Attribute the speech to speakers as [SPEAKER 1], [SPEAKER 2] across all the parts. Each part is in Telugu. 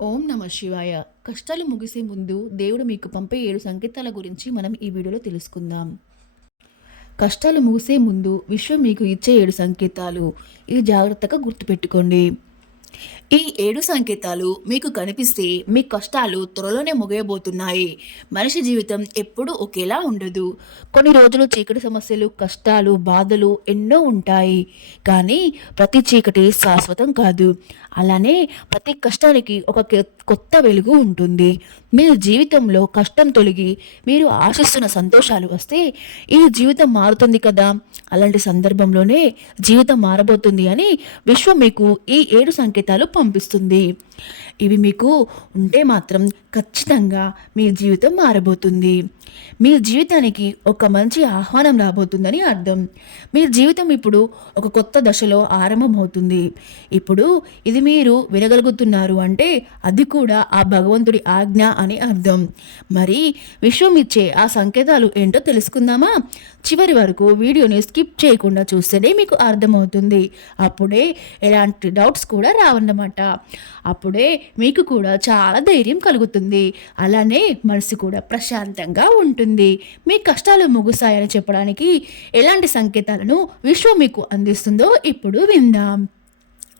[SPEAKER 1] ఓం నమ శివాయ. కష్టాలు ముగిసే ముందు దేవుడు మీకు పంపే ఏడు సంకేతాల గురించి మనం ఈ వీడియోలో తెలుసుకుందాం. కష్టాలు ముగిసే ముందు విశ్వం మీకు ఇచ్చే ఏడు సంకేతాలు. ఇవి జాగ్రత్తగా గుర్తుపెట్టుకోండి. ఈ ఏడు సంకేతాలు మీకు కనిపిస్తే మీ కష్టాలు త్వరలోనే ముగియబోతున్నాయి. మనిషి జీవితం ఎప్పుడూ ఒకేలా ఉండదు. కొన్ని రోజులు చీకటి సమస్యలు కష్టాలు బాధలు ఎన్నో ఉంటాయి. కానీ ప్రతి చీకటి శాశ్వతం కాదు. అలానే ప్రతి కష్టానికి ఒక కొత్త వెలుగు ఉంటుంది. మీరు జీవితంలో కష్టం తొలగి మీరు ఆశిస్తున్న సంతోషాలు వస్తే ఈ జీవితం మారుతుంది కదా. అలాంటి సందర్భంలోనే జీవితం మారబోతుంది అని విశ్వం మీకు ఈ ఏడు సంకేతాలు సంకేతాలు పంపిస్తుంది. ఇవి మీకు ఉంటే మాత్రం ఖచ్చితంగా మీ జీవితం మారబోతుంది. మీ జీవితానికి ఒక మంచి ఆహ్వానం రాబోతుందని అర్థం. మీ జీవితం ఇప్పుడు ఒక కొత్త దశలో ఆరంభమవుతుంది. ఇప్పుడు ఇది మీరు వినగలుగుతున్నారు అంటే అది కూడా ఆ భగవంతుడి ఆజ్ఞ అని అర్థం. మరి విశ్వం ఇచ్చే ఆ సంకేతాలు ఏంటో తెలుసుకుందామా? చివరి వరకు వీడియోని స్కిప్ చేయకుండా చూస్తేనే మీకు అర్థమవుతుంది. అప్పుడే ఎలాంటి డౌట్స్ కూడా రావన్నమాట. అప్పుడు మీకు కూడా చాలా ధైర్యం కలుగుతుంది. అలానే మనసు కూడా ప్రశాంతంగా ఉంటుంది. మీ కష్టాలు ముగుస్తాయని చెప్పడానికి ఎలాంటి సంకేతాలను విశ్వం మీకు అందిస్తుందో ఇప్పుడు విందాం.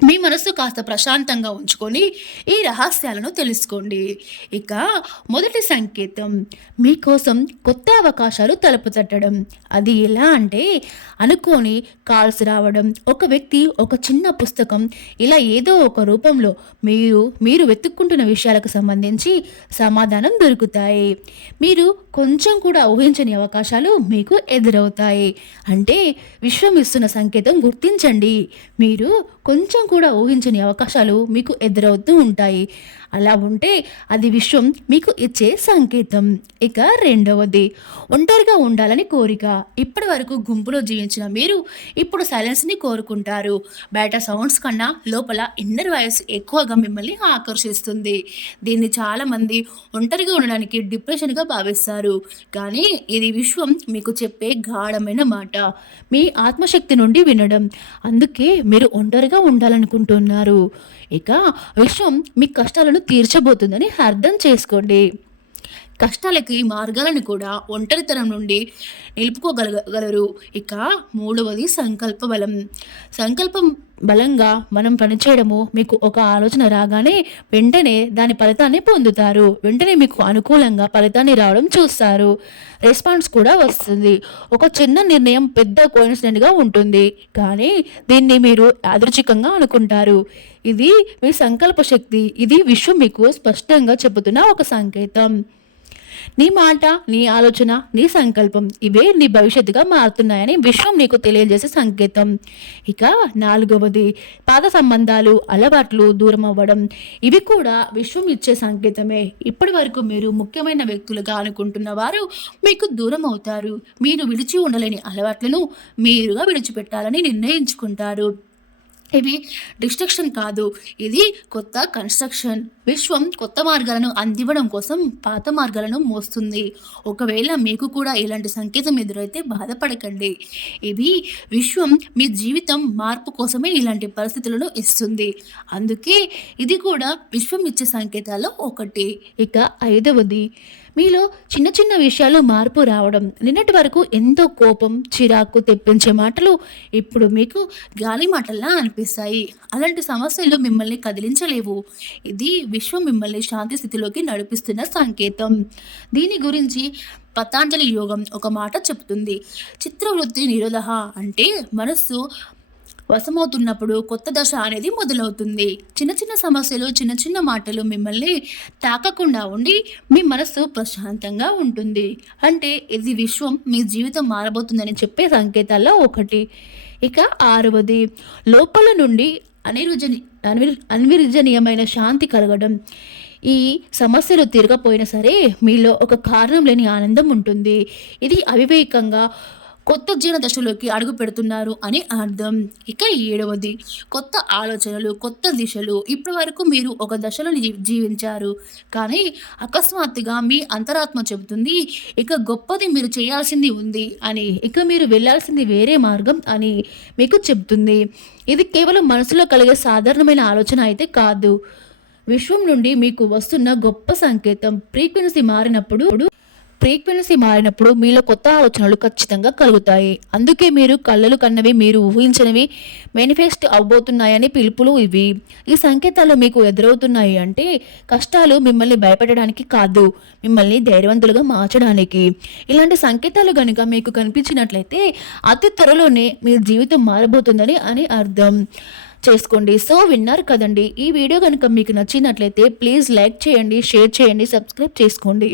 [SPEAKER 1] మీ మనసు కాస్త ప్రశాంతంగా ఉంచుకొని ఈ రహస్యాలను తెలుసుకోండి. ఇక మొదటి సంకేతం మీకోసం కొత్త అవకాశాలు తలుపు తట్టడం. అది ఎలా అంటే అనుకోని కాల్స్ రావడం. ఒక వ్యక్తి ఒక చిన్న పుస్తకం ఇలా ఏదో ఒక రూపంలో మీరు మీరు వెతుక్కుంటున్న విషయాలకు సంబంధించి సమాధానం దొరుకుతాయి. మీరు కొంచెం కూడా ఊహించని అవకాశాలు మీకు ఎదురవుతాయి. అంటే విశ్వం ఇస్తున్న సంకేతం గుర్తించండి. మీరు కొంచెం కూడా ఊహించని అవకాశాలు మీకు ఎదురవుతూ ఉంటాయి. అలా ఉంటే అది విశ్వం మీకు ఇచ్చే సంకేతం. ఇక రెండవది ఒంటరిగా ఉండాలని కోరిక. ఇప్పటి వరకు గుంపులో జీవించిన మీరు ఇప్పుడు సైలెన్స్ని కోరుకుంటారు. బయట సౌండ్స్ కన్నా లోపల ఇన్నర్ వాయిస్ ఎక్కువగా మిమ్మల్ని ఆకర్షిస్తుంది. దీన్ని చాలామంది ఒంటరిగా ఉండడానికి డిప్రెషన్గా భావిస్తారు. కానీ ఇది విశ్వం మీకు చెప్పే గాఢమైన మాట. మీ ఆత్మశక్తి నుండి వినడం. అందుకే మీరు ఒంటరిగా చేయాలనుకుంటున్నారు. ఇక విశ్వం మీ కష్టాలను తీర్చబోతుందని అర్థం చేసుకోండి. కష్టాలకి మార్గాలను కూడా ఒంటరితనం నుండి నిలుపుకోగలగలరు ఇక మూడవది సంకల్ప బలం. సంకల్పం బలంగా మనం పనిచేయడము మీకు ఒక ఆలోచన రాగానే వెంటనే దాని ఫలితాన్ని పొందుతారు. వెంటనే మీకు అనుకూలంగా ఫలితాన్ని రావడం చూస్తారు. రెస్పాన్స్ కూడా వస్తుంది. ఒక చిన్న నిర్ణయం పెద్ద కోయిన్సిడెంట్గా ఉంటుంది. కానీ దీన్ని మీరు యాదృచ్ఛికంగా అనుకుంటారు. ఇది మీ సంకల్ప శక్తి. ఇది విశ్వం మీకు స్పష్టంగా చెబుతున్న ఒక సంకేతం. నీ మాట నీ ఆలోచన నీ సంకల్పం ఇవే నీ భవిష్యత్తుగా మారుతున్నాయని విశ్వం నీకు తెలియజేసే సంకేతం. ఇక నాలుగవది పాత సంబంధాలు అలవాట్లు దూరం అవ్వడం. ఇవి కూడా విశ్వం ఇచ్చే సంకేతమే. ఇప్పటి వరకు మీరు ముఖ్యమైన వ్యక్తులుగా అనుకుంటున్న వారు మీకు దూరం అవుతారు. మీరు విడిచి ఉండలేని అలవాట్లను మీరుగా విడిచిపెట్టాలని నిర్ణయించుకుంటారు. ఇవి డిస్ట్రక్షన్ కాదు. ఇది కొత్త కన్స్ట్రక్షన్. విశ్వం కొత్త మార్గాలను అందివ్వడం కోసం పాత మార్గాలను మోస్తుంది. ఒకవేళ మీకు కూడా ఇలాంటి సంకేతం ఎదురైతే బాధపడకండి. ఇది విశ్వం మీ జీవితం మార్పు కోసమే ఇలాంటి పరిస్థితులను ఇస్తుంది. అందుకే ఇది కూడా విశ్వం ఇచ్చే సంకేతాల్లో ఒకటి. ఇక ఐదవది. మీలో చిన్న చిన్న విషయాలు మార్పు రావడం నిన్నటి వరకు ఎంతో కోపం చిరాకు తెప్పించే మాటలు ఇప్పుడు మీకు గాలి మాటల్లా అనిపిస్తాయి. అలాంటి సమస్యలు మిమ్మల్ని కదిలించలేవు. ఇది విశ్వం మిమ్మల్ని శాంతి స్థితిలోకి నడిపిస్తున్న సంకేతం. దీని గురించి పతాంజలి యోగం ఒక మాట చెప్తుంది. చిత్రవృత్తి నిరోధ అంటే మనస్సు వశమవుతున్నప్పుడు కొత్త దశ అనేది మొదలవుతుంది. చిన్న చిన్న సమస్యలు చిన్న చిన్న మాటలు మిమ్మల్ని తాకకుండా ఉండి మీ మనస్సు ప్రశాంతంగా ఉంటుంది. అంటే ఇది విశ్వం మీ జీవితం మారబోతుందని చెప్పే సంకేతాల్లో ఒకటి. ఇక ఆరవది లోపల నుండి అనిర్వజని అనిర్ అనిర్వజనీయమైన శాంతి కలగడం. ఈ సమస్యలు తిరగపోయినా సరే మీలో ఒక కారణం లేని ఆనందం ఉంటుంది. ఇది అవివేకంగా కొత్త జీవన దశలోకి అడుగు పెడుతున్నారు అని అర్థం. ఇక ఏడవది. కొత్త ఆలోచనలు కొత్త దిశలు ఇప్పటి వరకు మీరు ఒక దశలో జీవించారు. కానీ అకస్మాత్తుగా మీ అంతరాత్మ చెబుతుంది ఇక గొప్పది మీరు చేయాల్సింది ఉంది అని ఇక మీరు వెళ్ళాల్సింది వేరే మార్గం అని మీకు చెబుతుంది. ఇది కేవలం మనసులో కలిగే సాధారణమైన ఆలోచన అయితే కాదు. విశ్వం నుండి మీకు వస్తున్న గొప్ప సంకేతం. ఫ్రీక్వెన్సీ మారినప్పుడు ఫ్రీక్వెన్సీ మారినప్పుడు మీలో కొత్త ఆలోచనలు ఖచ్చితంగా కలుగుతాయి. అందుకే మీరు కళ్ళలు కన్నవి మీరు ఊహించినవి మేనిఫెస్ట్ అవబోతున్నాయని పిలుపులు ఇవి. ఈ సంకేతాలు మీకు ఎదురవుతున్నాయి అంటే కష్టాలు మిమ్మల్ని భయపెట్టడానికి కాదు మిమ్మల్ని ధైర్యవంతులుగా మార్చడానికి. ఇలాంటి సంకేతాలు కనుక మీకు కనిపించినట్లయితే అతి త్వరలోనే మీ జీవితం మారబోతుందని అని అర్థం చేసుకోండి. సో విన్నారు కదండి. ఈ వీడియో కనుక మీకు నచ్చినట్లయితే ప్లీజ్ లైక్ చేయండి షేర్ చేయండి సబ్స్క్రైబ్ చేసుకోండి.